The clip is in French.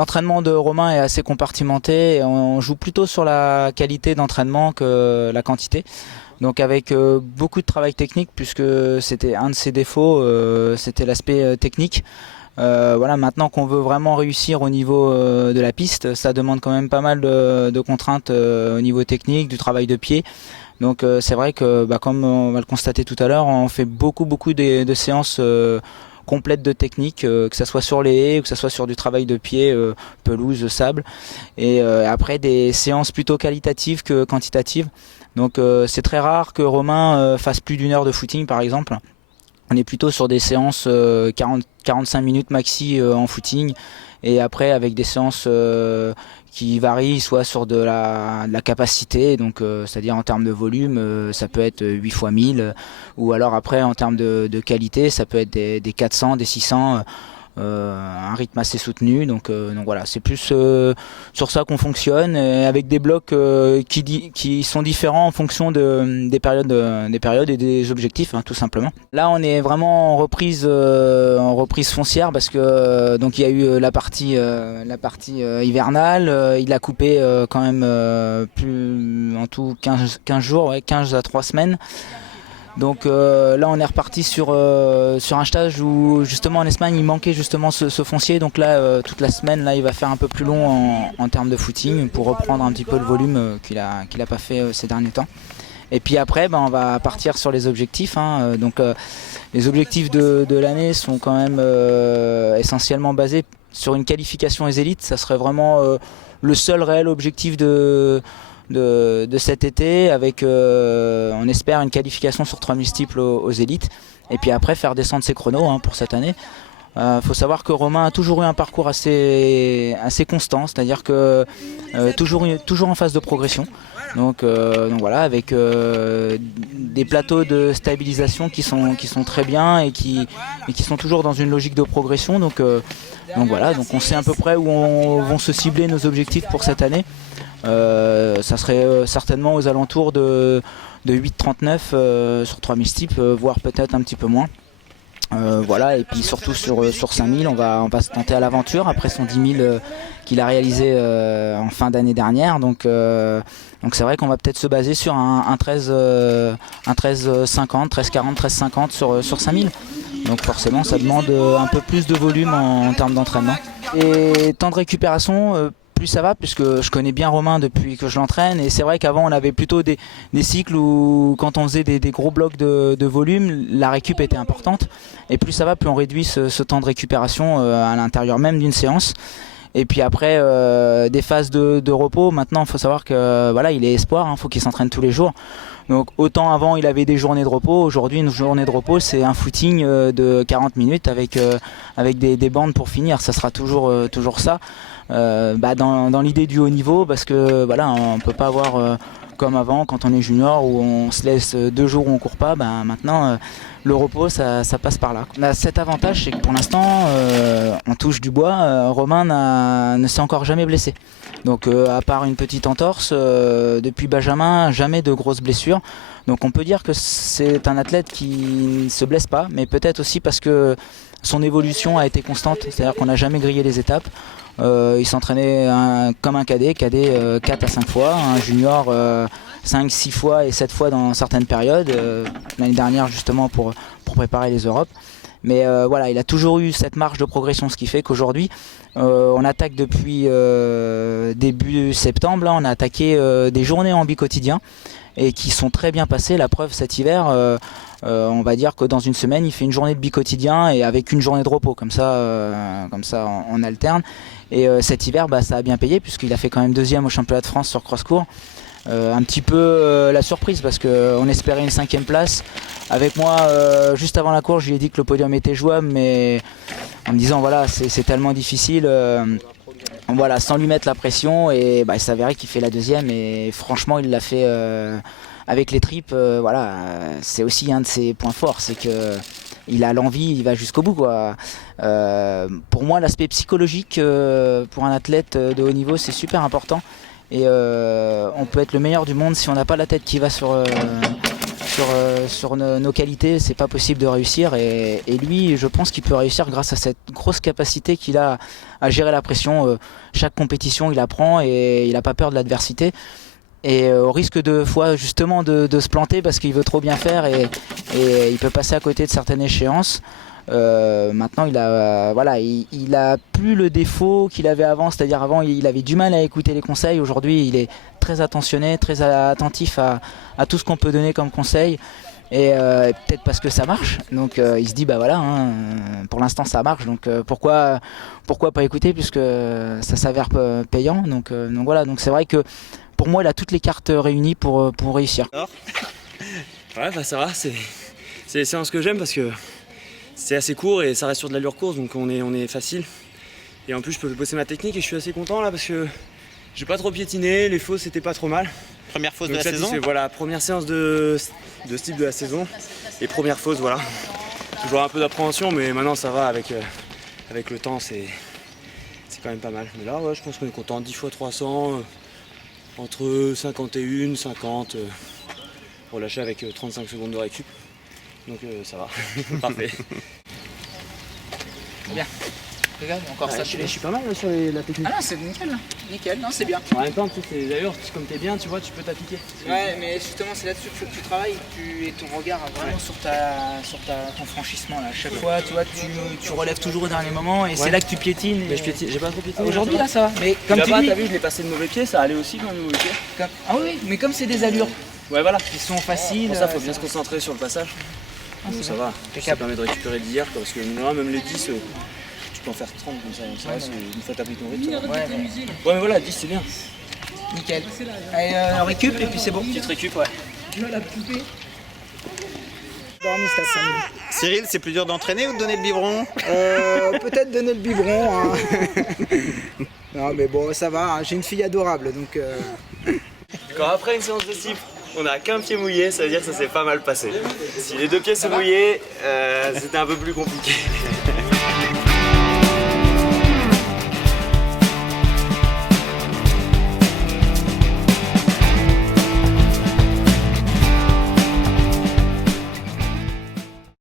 L'entraînement de Romain est assez compartimenté. Et on joue plutôt sur la qualité d'entraînement que la quantité. Donc avec beaucoup de travail technique, puisque c'était un de ses défauts, c'était l'aspect technique. Voilà, maintenant qu'on veut vraiment réussir au niveau de la piste, ça demande quand même pas mal de contraintes au niveau technique, du travail de pied. Donc c'est vrai que, comme on va le constater tout à l'heure, on fait beaucoup de séances complètes de technique, que ce soit sur les haies, que ce soit sur du travail de pied, pelouse, sable. Et après des séances plutôt qualitatives que quantitatives. Donc c'est très rare que Romain fasse plus d'1 heure de footing par exemple. On est plutôt sur des séances 40-45 minutes maxi en footing, et après avec des séances qui varient soit sur de la capacité, donc c'est-à-dire en termes de volume, ça peut être 8 fois 1000, ou alors après en termes de qualité, ça peut être des 400, des 600, un rythme assez soutenu. Donc voilà, c'est plus sur ça qu'on fonctionne, avec des blocs qui sont différents en fonction des périodes et des objectifs, tout simplement. Là on est vraiment en reprise foncière, parce que donc il y a eu la partie hivernale, il a coupé quand même plus en tout 15 jours, ouais, 15 à 3 semaines. Donc là on est reparti sur un stage où justement en Espagne il manquait justement ce foncier. Donc là toute la semaine là, il va faire un peu plus long en termes de footing pour reprendre un petit peu le volume qu'il a pas fait ces derniers temps. Et puis après on va partir sur les objectifs. Donc les objectifs de l'année sont quand même essentiellement basés sur une qualification aux élites. Ça serait vraiment le seul réel objectif de cet été, avec on espère une qualification sur 3 multiples aux élites, et puis après faire descendre ses chronos pour cette année. Faut savoir que Romain a toujours eu un parcours assez constant, c'est-à-dire que toujours en phase de progression. Donc voilà, avec des plateaux de stabilisation qui sont très bien et qui sont toujours dans une logique de progression. Donc voilà, donc on sait à peu près où vont se cibler nos objectifs pour cette année. Ça serait certainement aux alentours de 8,39 sur 3 multiples, voire peut-être un petit peu moins. Voilà, et puis surtout sur 5000 on va se tenter à l'aventure après son 10 000 qu'il a réalisé en fin d'année dernière. Donc c'est vrai qu'on va peut-être se baser sur un 13,50, 13,40, 13,50 sur 5000. Donc forcément ça demande un peu plus de volume en termes d'entraînement. Et temps de récupération, plus ça va, puisque je connais bien Romain depuis que je l'entraîne, et c'est vrai qu'avant on avait plutôt des cycles où quand on faisait des gros blocs de volume, la récup était importante, et plus ça va, plus on réduit ce temps de récupération à l'intérieur même d'une séance. Et puis après des phases de repos. Maintenant il faut savoir que voilà, il est espoir, faut qu'il s'entraîne tous les jours. Donc autant avant il avait des journées de repos, aujourd'hui une journée de repos c'est un footing de 40 minutes avec des bandes pour finir. Ça sera toujours ça, dans l'idée du haut niveau, parce que voilà, on peut pas avoir comme avant quand on est junior où on se laisse 2 jours où on court pas. Maintenant le repos ça passe par là. On a cet avantage, c'est que pour l'instant on touche du bois, Romain ne s'est encore jamais blessé. Donc à part une petite entorse, depuis Benjamin, jamais de grosses blessures. Donc on peut dire que c'est un athlète qui ne se blesse pas, mais peut-être aussi parce que son évolution a été constante, c'est-à-dire qu'on n'a jamais grillé les étapes. Il s'entraînait comme un cadet 4 à 5 fois, un junior 5, 6 fois et 7 fois dans certaines périodes, l'année dernière justement pour préparer les Europes. Mais voilà, il a toujours eu cette marge de progression, ce qui fait qu'aujourd'hui on attaque depuis début septembre, là, on a attaqué des journées en bi-quotidien et qui sont très bien passées. La preuve, cet hiver, on va dire que dans une semaine il fait une journée de bi-quotidien et avec une journée de repos, comme ça on alterne. Et cet hiver ça a bien payé, puisqu'il a fait quand même 2e au championnat de France sur cross-court. Un petit peu la surprise, parce qu'on espérait une 5e place. Avec moi, juste avant la course, je lui ai dit que le podium était jouable, mais en me disant voilà, c'est tellement difficile, voilà, sans lui mettre la pression. Et il s'avérait qu'il fait la 2e, et franchement il l'a fait avec les tripes. Voilà, c'est aussi un de ses points forts, c'est que il a l'envie, il va jusqu'au bout, quoi. Pour moi, l'aspect psychologique pour un athlète de haut niveau, c'est super important. Et on peut être le meilleur du monde, si on n'a pas la tête qui va sur sur nos qualités, c'est pas possible de réussir. Et lui, je pense qu'il peut réussir grâce à cette grosse capacité qu'il a à gérer la pression. Chaque compétition, il apprend et il n'a pas peur de l'adversité. Et au risque de fois justement de se planter parce qu'il veut trop bien faire et il peut passer à côté de certaines échéances. Maintenant il a plus le défaut qu'il avait avant, c'est-à-dire avant il avait du mal à écouter les conseils. Aujourd'hui il est très attentionné, très attentif à tout ce qu'on peut donner comme conseil. Et peut-être parce que ça marche, donc il se dit bah voilà, hein, pour l'instant ça marche, donc pourquoi pas écouter puisque ça s'avère payant. Donc voilà, donc c'est vrai que pour moi il a toutes les cartes réunies pour réussir. Ouais, bah ça va, c'est les séances que j'aime parce que c'est assez court et ça reste sur de l'allure course, donc on est facile. Et en plus je peux bosser ma technique et je suis assez content là parce que j'ai pas trop piétiné, les fausses c'était pas trop mal. Première fausse donc, de la saison. Voilà, première séance de ce type de la saison et première fausse, voilà. Toujours un peu d'appréhension mais maintenant ça va avec le temps, c'est quand même pas mal. Mais là ouais, je pense qu'on est content, 10 x 300, entre 51, 50, relâché avec 35 secondes de récup. Donc ça va, parfait. Bien. Regarde, encore ça. Je suis pas mal là, sur la technique. Ah non, c'est nickel, nickel, non, c'est bien. En même temps, d'ailleurs, comme t'es bien, tu vois, tu peux t'appliquer. Ouais, mais justement, c'est là-dessus qu'il faut que tu travailles et ton regard vraiment sur ton franchissement. Là. À chaque fois, tu vois, tu relèves toujours au dernier moment et c'est là que tu piétines. Mais je piétine, j'ai pas trop piétiné. Aujourd'hui, là, ça va. Mais comme tu dis, t'as vu, je l'ai passé de mauvais pied, ça allait aussi dans le mauvais pied. Ah oui, mais comme c'est des allures. Ouais, voilà. Qui sont faciles. Pour ça, faut bien se concentrer sur le passage. Donc ça va. Ça permet de récupérer d'hier, parce que même les 10. Tu peux en faire 30 comme ça reste une fois t'appliques ton rythme. Ouais, mais voilà, 10 c'est bien. Nickel. Allez, récup et puis c'est bon. Petite récup, ouais. Cyril, c'est plus dur d'entraîner ou de donner le biberon? Peut-être donner le biberon. Hein. Non mais bon, ça va, hein. J'ai une fille adorable donc... Quand après une séance de type, on n'a qu'un pied mouillé, ça veut dire que ça s'est pas mal passé. Si les deux pieds sont mouillés, c'était un peu plus compliqué.